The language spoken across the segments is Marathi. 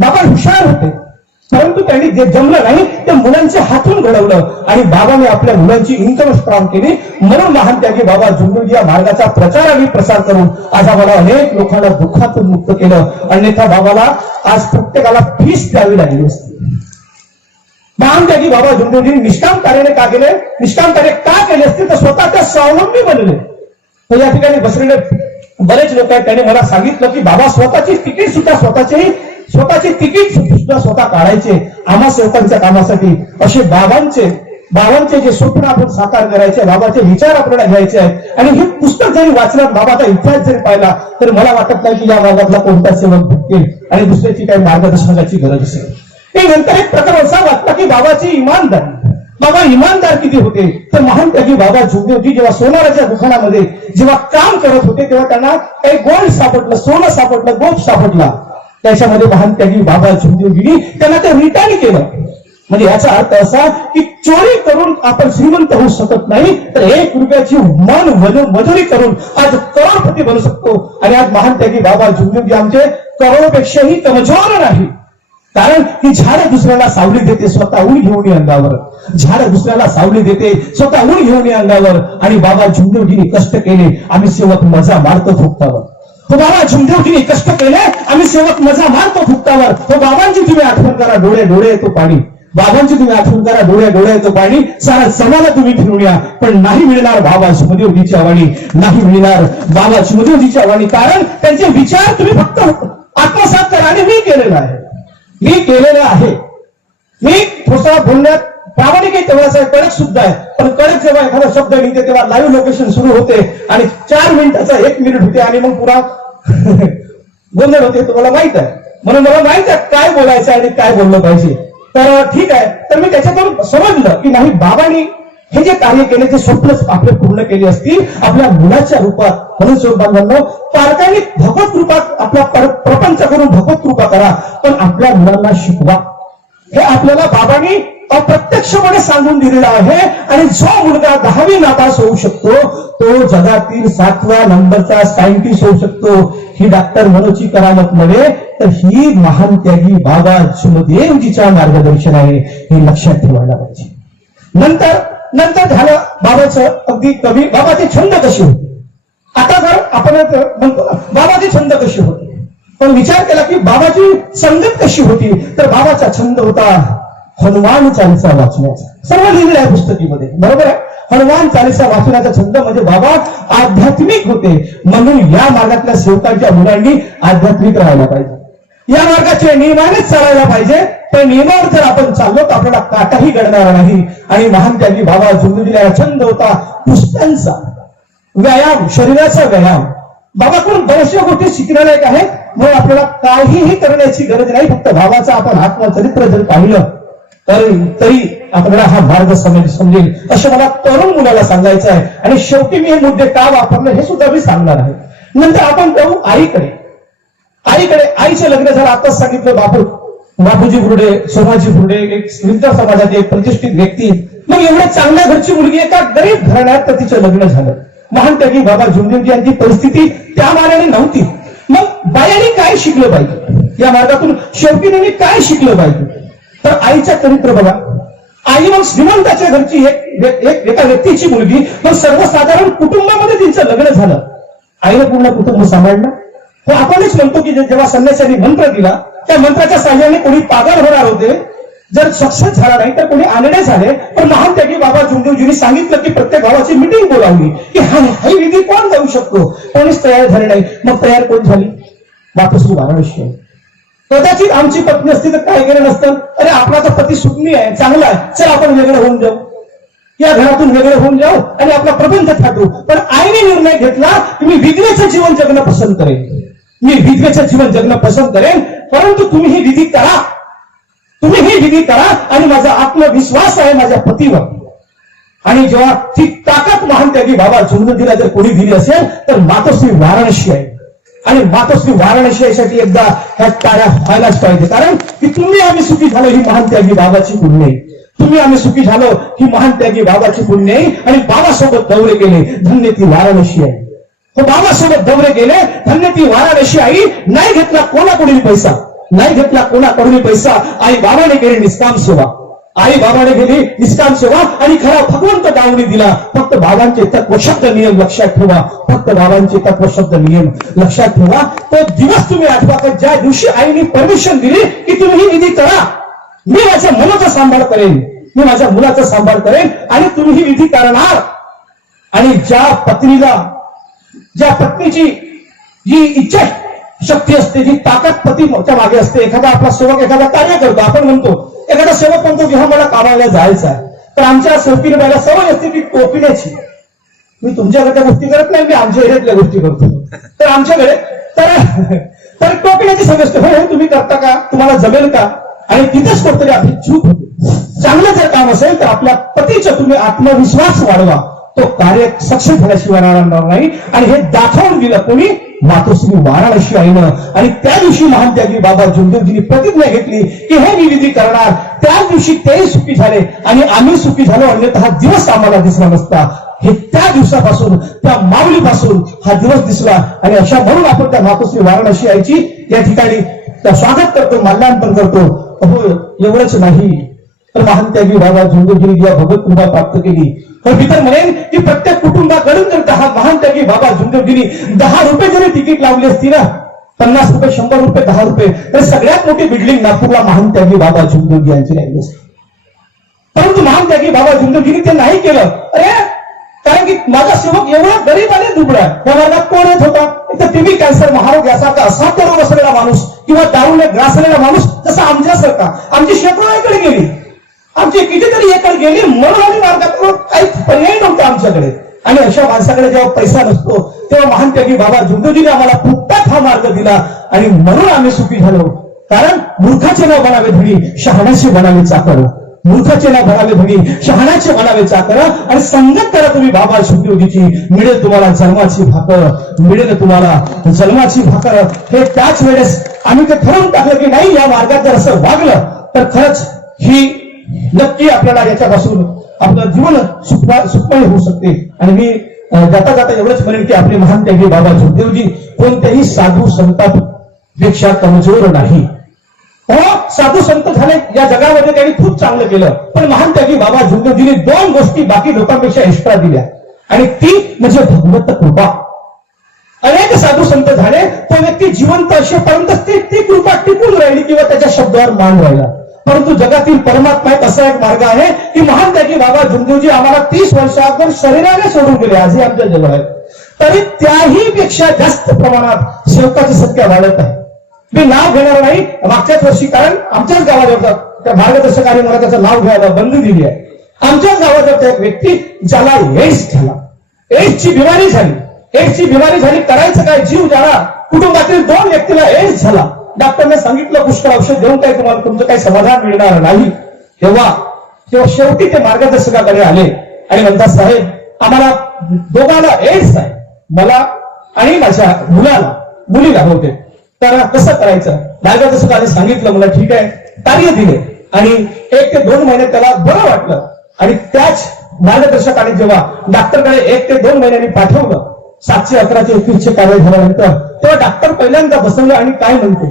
बाबा हुशार होते, परंतु त्यांनी जे जमलं नाही ते मुलांच्या हातून घडवलं आणि बाबाने आपल्या मुलांची इन्कम स्ट्रॉंग केली. म्हणून महान त्यागी बाबा झुंजूजी या मार्गाचा प्रचार आणि प्रसार करून आज आम्हाला अनेक लोकांना दुःखातून मुक्त केलं. अन्यथा बाबाला आज प्रत्येकाला फीस द्यावी लागली असती. महान त्यागी बाबा झुंजूजी निष्काम कार्याने का केले, निष्काम कार्य का केले असते तर स्वतः त्या स्वावलंबी बनले. तर या ठिकाणी बसलेले बरेच लोक आहेत, त्यांनी मला सांगितलं की बाबा स्वतःची तिकीट सुद्धा स्वतःचे तिकीट सुद्धा स्वतः काढायचे आम्हा सेवकांच्या कामासाठी. असे बाबांचे जे स्वप्न आपण साकार करायचे, बाबाचे विचार आपल्याला घ्यायचे आहेत. आणि हे पुस्तक जरी वाचलं, बाबाचा इतिहास जरी पाहिला, तर मला वाटत नाही की या मार्गातला कोणता सेवक भटकेल आणि दुसऱ्याची काही मार्गदर्शनाची गरज असेल. ते नंतर एक प्रकार असा वाटला की बाबाची इमानदारी, बाबा इमानदार किती होते. तर महान त्यागी बाबा झुंजूजी जेव्हा सोनाराच्या दुकानामध्ये जेव्हा काम करत होते, तेव्हा त्यांना काही गोल्ड सापडलं, सोनं सापडलं, गोप सापडला. त्याच्यामध्ये महान त्यागी बाबा झुंजूजींनी त्यांना ते रिटर्न केलं. म्हणजे याचा अर्थ असा की चोरी करून आपण श्रीमंत होऊ शकत नाही, तर 1 रुपयाची मजुरी करून आज करोडपती बनू शकतो. आणि आज महान त्यागी बाबा झुंजूजी आमचे करोडपेक्षाही कमजोर नाही. कारण ही झाड दुसऱ्याला सावली देते, स्वतः ऊन घेऊन ये अंगावर. झाड दुसऱ्याला सावली देते, स्वतः ऊन घेऊन ये अंगावर. आणि बाबा झुंजूजींनी कष्ट केले, आम्ही सेवक मजा मारतो फुकतावर. तो बाबा झुंजूजींनी कष्ट केले, आम्ही सेवक मजा मारतो फुकतावर. तो बाबांची तुम्ही आठवण करा, डोळे डोळे येतो पाणी. बाबांची तुम्ही आठवण करा, डोळे डोळे येतो पाणी. सारा समाला तुम्ही फिरून या, पण नाही मिळणार बाबा सुमदेवजीच्या वाणी, नाही मिळणार बाबा सुमदेवजीच्या वाणी. कारण त्यांचे विचार तुम्ही फक्त आत्मसात करा. आणि मी केलेलं आहे. मी थोडसा बोलण्यात प्रामाणिक आहे, तेवढाच आहे, कडक सुद्धा आहे. पण कडक जेव्हा एखादा शब्द निघते तेव्हा लाईव्ह लोकेशन सुरू होते आणि 4 मिनिटाचा 1 मिनिट होते आणि मग पुरा गोंधळ होते. तुम्हाला माहित आहे, म्हणून मला माहित आहे काय बोलायचं आणि काय बोललं पाहिजे. तर ठीक आहे, तर मी त्याच्यातून समजलं की नाही, बाबांनी हे जे कार्य केले ते स्वप्न आपले पूर्ण केले असतील आपल्या मुलाच्या रूपात. म्हणून स्वरूपांनो, पालकांनी भगवत रूपात आपला प्रपंच करून भगवत कृपा करा, पण आपल्या मुलांना शिकवा. हे आपल्याला बाबांनी अप्रत्यक्षपणे सांगून दिलेलं आहे. आणि जो मुलगा 10वी नापास होऊ शकतो तो जगातील 7व्या नंबरचा सायंटिस्ट होऊ शकतो. ही डॉक्टर मनोची करामत नव्हे, तर ही महान त्यागी बाबा सुमदेवजीच्या मार्गदर्शन आहे. हे लक्षात ठेवायला पाहिजे. नंतर झालं बाबाचं अगदी कमी. बाबाचे छंद कसे होते, आता जर आपण म्हणतो बाबाचे छंद कसे होते, पण विचार केला की बाबाची संगत कशी होती, तर बाबाचा छंद होता हनुमान चालीसा वाचण्याचा. सर्व लिहिलेलं आहे पुस्तकीमध्ये, बरोबर आहे. हनुमान चालीसा वाचण्याचा छंद म्हणजे बाबा आध्यात्मिक होते. म्हणून या मार्गातल्या सेवकांच्या मुलांनी आध्यात्मिक राहायला पाहिजे, या मार्गाचे नियमानेच चालायला पाहिजे. पण नियमावर जर आपण चाललो तर आपल्याला काटाही घडणार नाही. आणि महान त्यागी बाबा झुंजूजीला छंद होता कुस्त्यांचा व्यायाम, शरीराचा व्यायाम. बाबाकडून बऱ्याचशा गोष्टी शिकण्यालायक आहेत. म्हणून आपल्याला काहीही करण्याची गरज नाही. फक्त बाबाचं आपण आत्मचरित्र जर पाहिलं तरी आपल्याला हा मार्ग समजेल, असं मला तरुण मुलाला सांगायचं आहे. आणि शेवटी मी हे मुद्दे का वापरले हे सुद्धा मी सांगणार आहे. नंतर आपण जाऊ आईकडे. आईचं लग्न झालं, आताच सांगितलं. बापूजी बुर्डे, सोमाजी बुर्डे, एक विद्या समाजाचे एक प्रतिष्ठित व्यक्ती. मग एवढ्या चांगल्या घरची मुलगी एका गरीब घराण्यात तर तिचं लग्न झालं. महान त्यागी बाबा झुंजूजी यांची परिस्थिती त्या मानाने नव्हती. मग बायाने काय शिकलं पाहिजे या मार्गातून, शेवटी त्यांनी काय शिकलं पाहिजे, तर आईचं चरित्र बघा. आई मग श्रीमंताच्या घरची एका व्यक्तीची मुलगी, मग सर्वसाधारण कुटुंबामध्ये तिचं लग्न झालं. आईने पूर्ण कुटुंब सांभाळलं. हो, आपणच म्हणतो की जेव्हा संन्यासांनी मंत्र दिला त्या मंत्राच्या साह्याने कोणी पागल होणार होते, जर सक्सेस झाला नाही तर कोणी आनंद झाले. पण महान त्यागी बाबा झुंजूजींनी सांगितलं की प्रत्येक गावाची मिटिंग बोलावली की हा विधी कोण जाऊ शकतो. कोणीच तयार झाले नाही. मग तयार कोण झाली, मातोश्री वाराणसी. कदाचित आमची पत्नी असती तर काय केलं नसतं, अरे आपला तर पती सुज्ञ आहे, चांगला आहे, चल आपण वेगळं होऊन जाऊ, या घरातून वेगळं होऊन जाऊ आणि आपला प्रबंध थाटू. पण आईने निर्णय घेतला की मी विधवेचं जीवन जगणं पसंत करेन, मी विधवेचं जीवन जगणं पसंत करेन. परंतु तुम्ही ही विधी करा आणि माझा आत्मविश्वास आहे माझ्या पतीवर. आणि जेव्हा ती ताकद महान त्यागी बाबा झुंजूजीला जर कोणी दिली असेल तर मातोश्री वाराणसी आहे. आणि मातोश्री वाराणसी यासाठी एकदा ह्या टाळ्या व्हायलाच पाहिजे. कारण की तुम्ही आम्ही सुखी झालो ही महान त्यागी बाबाची पुण्य आहे. तुम्ही आम्ही सुखी झालो ही महान त्यागी बाबाची पुण्य आहे. आणि बाबासोबत दौरे केले, धन्य ती वाराणसी आहे. हो, बाबासोबत दौरे केले, धन्य ती वाराणसी आई. नाही घेतला कोणाकडील पैसा, नाही घेतला कोणाकडून पैसा. आई बाबाने केली निष्काम सेवा. आई बाबाने केली निष्काम सेवा आणि खरा भगवंत डावणी दिला. फक्त बाबांचे तत्वशब्द नियम लक्षात ठेवा. फक्त बाबांचे तत्वशब्द नियम लक्षात ठेवा. तो दिवस तुम्ही आठवा की ज्या दिवशी आईने परमिशन दिली की तुम्ही ही विधी करा. मी माझ्या मुलाचा सांभाळ करेन, मी माझ्या मुलाचा सांभाळ करेन आणि तुम्ही ही विधी करणार. आणि ज्या पत्नीला, ज्या पत्नीची जी इच्छा शक्ती असते, जी ताकद पतीच्या मागे असते. एखादा आपला सेवक एखादा कार्य करतो, आपण म्हणतो एखादा सेवक म्हणतो की हा मला कामाला जायचं आहे, तर आमच्या सेवकीने बायला सवय असते ती टोकण्याची. मी तुमच्याकडे त्या गोष्टी करत नाही, मी आमच्या एरियातल्या गोष्टी करतो. तर आमच्याकडे तर टोकण्याची सवय असते. हे तुम्ही करता का, तुम्हाला जमेल का, आणि तिथेच कुठतरी आपली चूक होते. चांगलं जर काम असेल तर आपल्या पतीचा तुम्ही आत्मविश्वास वाढवा. तो कार्य सक्षम झाल्याशिवाय राहणार नाही. आणि हे दाखवून दिलं कोणी, मातोश्री वाराणसी आईनं. आणि त्या दिवशी महान त्यागी बाबा जुमदेवजींनी प्रतिज्ञा घेतली की हे मी विधी करणार. त्याच दिवशी तेही सुखी झाले आणि आम्ही सुखी झालो, अन्यथा हा दिवस आम्हाला दिसला नसता. हे त्या दिवसापासून, त्या माऊलीपासून हा दिवस दिसला. आणि अशा म्हणून आपण त्या मातोश्री वाराणसी आईची या ठिकाणी स्वागत करतो, माल्यार्पण करतो. हो, एवढंच नाही तर महान त्यागी बाबा जुमदेवजींनी या भगवत कृपा प्राप्त केली. पण मी तर म्हणेन की प्रत्येक कुटुंबाकडून जर महान त्यागी बाबा जुमदेवजींनी 10 रुपये जरी तिकीट लावली असती ना, 50 रुपये, 100 रुपये, 10 रुपये, तर सगळ्यात मोठी बिल्डिंग नागपूरला महान त्यागी बाबा जुमदेवजी यांची राहिली असती. परंतु महान त्यागी बाबा जुमदेवजींनी ते नाही केलं. अरे, कारण की माझा सेवक एवढा गरीब आणि दुबळा, या वर्गात कोण येत होता, तर टीबी, कॅन्सर, महारोग यासारखा असाध्य रोग असलेला माणूस किंवा दारूने ग्रासलेला माणूस, जसा आमच्यासारखा. आमची शेकडो एकर गेली, आमची कितीतरी एकर गेली, म्हणून आम्ही मार्गात काहीच पर्याय नव्हता आमच्याकडे. आणि अशा माणसाकडे जेव्हा पैसा नसतो तेव्हा महान त्यागी बाबा जुमदेवजीने आम्हाला फुकटात हा मार्ग दिला. आणि म्हणून आम्ही सुखी झालो. कारण मूर्खाचे न बनावे धडी, शहाण्याचे बनावे चाकर. मूर्खाचे न बनावे धडी, शहाण्याचे बनावे चाकर. आणि संगत करा तुम्ही बाबा जुमदेवजीची, मिळेल तुम्हाला जन्माची भाकर, मिळेल तुम्हाला जन्माची भाकर. हे त्याच वेळेस आम्ही ते ठरवून टाकलं की नाही, या मार्गात जर असं वागलं तर खरंच ही नक्की आपल्याला याच्यापासून आपलं जीवन सुखमय होऊ शकते. आणि मी जाता जाता एवढंच म्हणेन की आपले महान त्यागी बाबा जुमदेवजी कोणत्याही साधू संतांपेक्षा कमजोर नाही. साधू संत झाले या जगामध्ये त्यांनी खूप चांगलं केलं, पण महान त्यागी बाबा जुमदेवजींनी 2 गोष्टी बाकी लोकांपेक्षा एक्स्ट्रा दिल्या, आणि ती म्हणजे भगवत कृपा. अनेक साधू संत झाले, तो व्यक्ती जिवंत असेपर्यंत ती कृपा टिकून राहिली किंवा त्याच्या शब्दावर मान राहिला. परंतु जगातील परमात्मा एक असा एक मार्ग आहे की महान त्यागी बाबा जुमदेवजी आम्हाला 30 वर्षावर शरीराने सोडून गेले, आजही आमच्या जवळ आहेत. तरी त्याही पेक्षा जास्त प्रमाणात सेवकाची संख्या वाढत आहे. मी नाव घेणार नाही मागच्याच वर्षी, कारण आमच्याच गावाजवळचा त्या मार्गदर्शकाने मला त्याचं नाव घ्यायला बंदी दिली आहे. आमच्याच गावाजवळचा एक व्यक्ती ज्याला एड्स झाला, एड्सची बिमारी झाली. एड्सची बिमारी झाली, करायचं काय, जीव जाणार. कुटुंबातील 2 व्यक्तीला एड्स झाला. डॉक्टरने सांगितलं पुष्कळ औषध देऊन काही तुम्हाला तुमचं काही समाधान मिळणार नाही. तेव्हा शेवटी ते मार्गदर्शकाकडे आले आणि म्हणतात, साहेब आम्हाला दोघांना एड्स आहे, मला आणि माझ्या मुलीला होते, तर कसं करायचं. मार्गदर्शकाने सांगितलं, मला ठीक आहे, कार्य दिले आणि 1 ते 2 महिने त्याला बरं वाटलं. आणि त्याच मार्गदर्शकाने जेव्हा डॉक्टरकडे 1 ते 2 महिन्यांनी पाठवलं, 7चे 11चे 21चे कार्य झाल्यानंतर, तेव्हा डॉक्टर पहिल्यांदा बसवलं आणि काय म्हणते,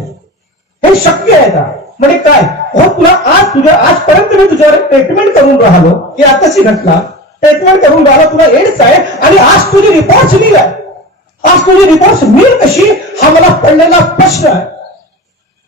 हे शक्य आहे का, म्हणजे काय, हो तुला आजपर्यंत मी तुझ्यावर ट्रीटमेंट करून राहिलो, की आताची घटना, ट्रीटमेंट करून राहिलो, तुला एड्स आहे आणि आज तुझी रिपोर्ट्स निघाय, आज तुझी रिपोर्ट्स मिळ कशी, हा मला पडलेला प्रश्न आहे.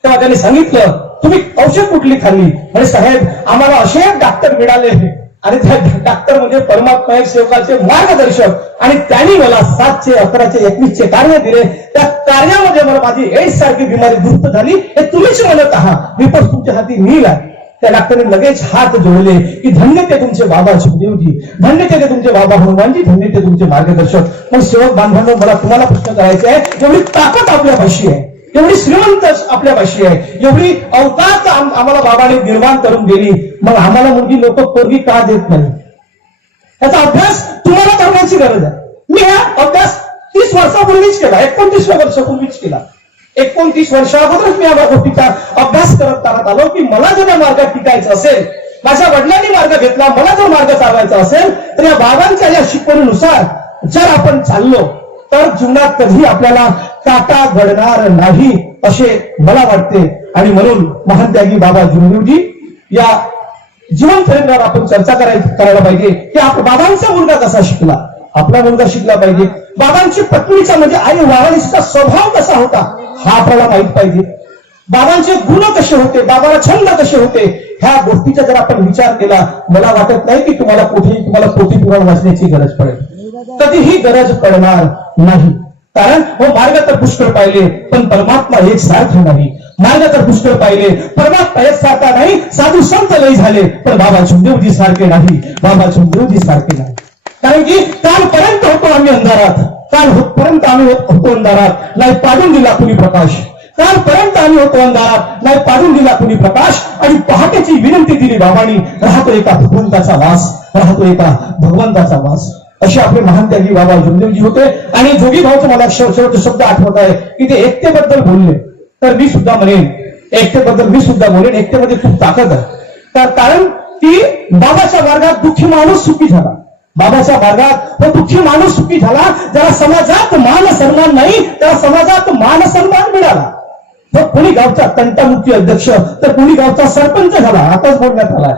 तेव्हा त्यांनी सांगितलं, तुम्ही औषध कुठली खाल्ली, म्हणजे साहेब आम्हाला असे डॉक्टर मिळाले आणि त्या डॉक्टर म्हणजे परमात्मा एक सेवकाचे मार्गदर्शक, आणि त्यांनी मला 7चे 11चे 21चे कार्य दिले. त्या कार्यामध्ये मला माझी एड्स सारखी बिमारी दुरुस्त झाली, हे तुम्हीच म्हणत आहात, रिपोर्ट तुमच्या हाती नील आहे. त्या डॉक्टरने लगेच हात जोडले की धन्य ते तुमचे बाबा जुमदेवजी, धन्य ते तुमचे बाबा हनुमानजी, धन्य ते तुमचे मार्गदर्शक. मग सेवक बांधवांनो, मला तुम्हाला प्रश्न करायचे आहे, एवढी ताकद आपल्या भाषी आहे, एवढी श्रीमंत आपल्या भाषी आहे, एवढी अवकाश आम्हाला बाबाने निर्माण करून दिली, मग आम्हाला मुलगी लोक पोरगी का देत नाही, याचा अभ्यास तुम्हाला करण्याची गरज आहे. मी हा अभ्यास 30 वर्षापूर्वीच केला, 29 वर्षापूर्वीच केला. 29 वर्षाअगोदरच मी या गोष्टीचा अभ्यास करत आलो की मला जर या मार्गात टिकायचं असेल, माझ्या वडिलांनी मार्ग घेतला, मला जर मार्ग चालवायचा असेल, तर या बाबांच्या या शिकवणीनुसार जर आपण चाललो तर जीवनात कधी आपल्याला काटा घडणार नाही असे मला वाटते. आणि म्हणून महात्यागी बाबा जुमदेवजी या जीवन चरित्रावर आपण चर्चा करायला पाहिजे की आपला बाबांचा मुलगा कसा शिकला, आपला मुलगा शिकला पाहिजे. बाबांची पत्नीचा म्हणजे आई वाराणसीचा स्वभाव कसा होता हा आपल्याला माहित पाहिजे. बाबांचे गुण कसे होते, बाबाला छंद कसे होते, ह्या गोष्टीचा जर आपण विचार केला, मला वाटत नाही की तुम्हाला पोथी पुराण वाचण्याची गरज पडेल, कधीही गरज पडणार नाही. कारण मार्ग तर पुष्कळ पाहिले पण परमात्मा एक सारखा नाही. मार्ग तर पुष्कळ पाहिले, परमात्मा एक सारखा नाही. साधू संत लय झाले पण बाबा जुमदेवजी सारखे नाही, बाबा जुमदेवजी सारखे नाही. कारण की कालपर्यंत होतो आम्ही अंधारात, कालपर्यंत आम्ही होतो अंधारात, नाही पाडून दिला कुणी प्रकाश. कालपर्यंत आम्ही होतो अंधारात, नाही पाडून दिला कुणी प्रकाश. आणि पहाटेची विनंती दिली बाबांनी, राहतो एका भगवंताचा वास, राहतो एका भगवंताचा वास. असे आपले महान त्यागी बाबा जुमदेवजी होते. आणि जोगी भाऊचं मला शेवटचा शब्द आठवत आहे की ते एकतेबद्दल बोलले, तर मी सुद्धा म्हणेन एकतेबद्दल मी सुद्धा बोलेन, एकतेमध्ये खूप ताकद आहे. तर कारण की बाबाच्या मार्गात दुःखी माणूस सुखी झाला, बाबाच्या मार्गात तो दुःखी माणूस सुखी झाला. ज्याला समाजात मान सन्मान नाही त्याला समाजात मान सन्मान मिळाला. तर कोणी गावचा तंटामुक्ती अध्यक्ष, तर कोणी गावचा सरपंच झाला. आताच बोलण्यात आला.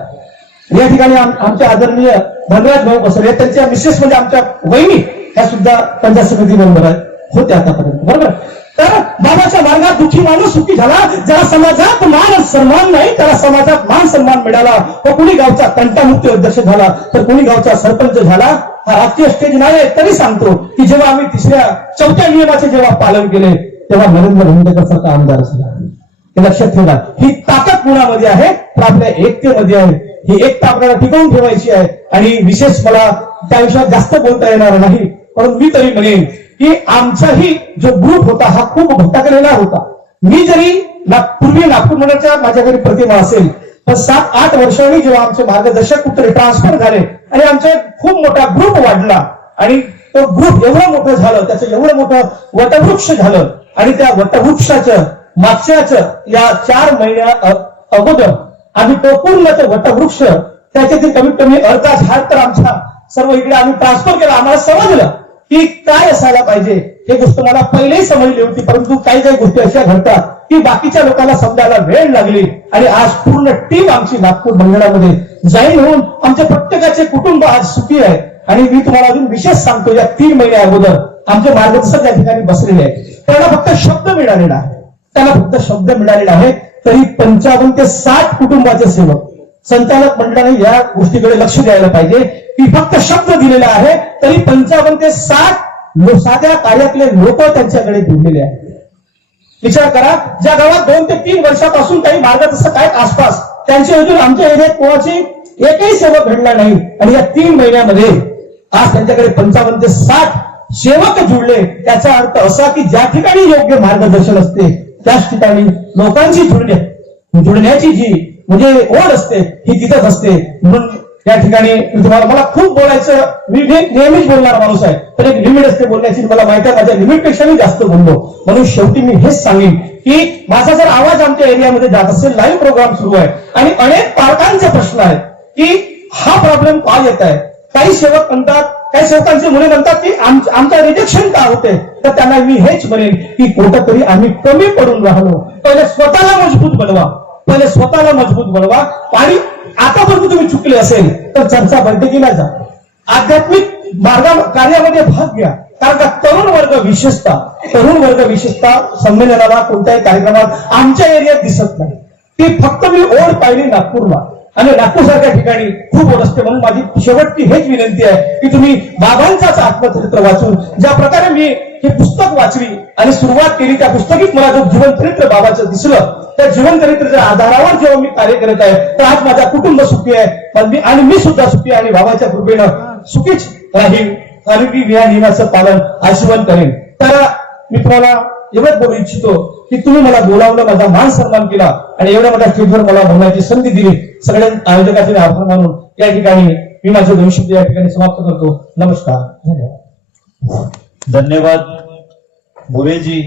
या ठिकाणी आमच्या आदरणीय धनराज भाऊ बसरे, त्यांच्या मिसेस म्हणजे आमच्या वहिनी, ह्या सुद्धा पंचायत समिती मेंबर होते आतापर्यंत, बरोबर. तर बाबाच्या मार्गात दुःखी माणूस सुखी झाला. ज्याला समाजात मान सन्मान नाही त्याला समाजात मान सन्मान मिळाला. तो कुणी गावचा तंटामुक्ती अध्यक्ष झाला, तर कुणी गावचा सरपंच झाला. हा राजकीय स्टेज नाही आहे तरी सांगतो की जेव्हा आम्ही 3-4 नियमाचे जेव्हा पालन केले तेव्हा नरेंद्र भोंडेकर सारखा आमदार झाला. हे लक्षात ठेवा. ही ताकद कुणामध्ये आहे तर आपल्या एकतेमध्ये आहे. ही एकता आपल्याला टिकवून ठेवायची आहे. आणि विशेष मला त्या विषयात जास्त बोलता येणार नाही, परंतु मी तरी म्हणेन की आमचाही जो ग्रुप होता हा खूप भटकलेला होता. मी जरी पूर्वी नागपूर मंडळाच्या माझ्या घरी प्रतिमा असेल, पण 7-8 वर्षांनी जेव्हा आमचे मार्गदर्शक कुठे ट्रान्सफर झाले आणि आमचा खूप मोठा ग्रुप वाढला आणि तो ग्रुप एवढं मोठं झालं, त्याचं एवढं मोठं वटवृक्ष झालं. आणि त्या वटवृक्षाचं मागच्याच या 4 महिन्या अगोदर आम्ही तो पूर्ण वटवृक्ष त्याच्यातील कमीत कमी अर्धा झाड तर आमच्या सर्व इकडे आम्ही ट्रान्सफर केला. आम्हाला समजलं की काय असायला पाहिजे. हे गोष्ट मला पहिलेही समजली होती, परंतु काही गोष्टी अशा घडतात की बाकीच्या लोकांना समजायला वेळ लागली. आणि आज पूर्ण टीम आमची नागपूर मंडळामध्ये जाईन होऊन आमच्या प्रत्येकाचे कुटुंब आज सुखी आहे. आणि मी तुम्हाला अजून विशेष सांगतो, या 3 महिन्या अगोदर आमचे मार्गदर्शक या ठिकाणी बसलेले आहेत. त्यांना फक्त शब्द मिळालेला आहे, त्यांना फक्त शब्द मिळालेला आहे. तरी 55 ते 60 कुटुंबाचे सेवक, संचालक मंडळाने या गोष्टीकडे लक्ष द्यायला पाहिजे की फक्त शब्द दिलेला आहे तरी 55 ते 60 साध्या कार्यातले लोक त्यांच्याकडे जुळलेले आहेत. विचार करा, ज्या गावात 2 ते 3 वर्षापासून काही मार्गदर्शक आहेत आसपास, त्यांच्या अजून आमच्या एरियात कोणाची एकही सेवक घडला नाही. आणि या 3 महिन्यामध्ये आज त्यांच्याकडे 55 ते 60 सेवक जुळले. त्याचा अर्थ असा की ज्या ठिकाणी योग्य मार्गदर्शन असते त्याच ठिकाणी लोकांची जुळण्याची जी म्हणजे ओढ असते ही तिथंच असते. म्हणून या ठिकाणी तुम्हाला मला खूप बोलायचं, मी नेहमीच बोलणारा माणूस आहे, पण एक लिमिट असते बोलण्याची. मला माहिती आहे माझ्या लिमिटपेक्षा मी जास्त बोललो. म्हणून शेवटी मी हेच सांगेन की माझा जर आवाज आमच्या एरियामध्ये जात असेल, लाईव्ह प्रोग्राम सुरू आहे आणि अनेक पालकांचे प्रश्न आहेत की हा प्रॉब्लेम का येत आहे. काही सेवक म्हणतात, काही सेवकांचे मुले म्हणतात की आमचं रिजेक्शन का होते. तर त्यांना मी हेच म्हणेन की कुठंतरी आम्ही कमी पडून राहिलो. पहिले स्वतःला मजबूत बनवा, पहिले स्वतःला मजबूत बनवा. आणि आतापर्यंत तुम्ही चुकले असेल तर चर्चा बैठकीला जा, आध्यात्मिक कार्यामध्ये भाग घ्या. कारण का तरुण वर्ग विशेषतः संमेलनाला कोणत्याही कार्यक्रमात आमच्या एरियात दिसत नाही. ती फक्त मी ओढ पाहिली नागपूरला आणि नागपूर सारख्या ठिकाणी खूप ओढ असते. म्हणून माझी शेवटची हेच विनंती आहे की तुम्ही बाबांचाच आत्मचरित्र वाचून, ज्या प्रकारे मी हे पुस्तक वाचली आणि सुरुवात केली त्या पुस्तकीत मला जो जीवनचरित्र बाबाचं दिसलं, त्या जीवनचरित्राच्या आधारावर जेव्हा मी कार्य करत आहे तर आज माझा कुटुंब सुखी आहे आणि मी सुद्धा सुखी आहे. आणि बाबाच्या कृपेनं सुखीच राहील आणि मी या नियमाचं पालन आजीवन करेन. तर मी तुम्हाला एवढंच बोलू इच्छितो की तुम्ही मला बोलावलं, माझा मान सन्मान केला आणि एवढ्या मोठ्या स्टेजवर मला बोलण्याची संधी दिली. सगळ्या आयोजकांचे आभार मानून या ठिकाणी मी माझे 2 शब्द या ठिकाणी समाप्त करतो. नमस्कार, धन्यवाद. धन्यवाद भुरेजी.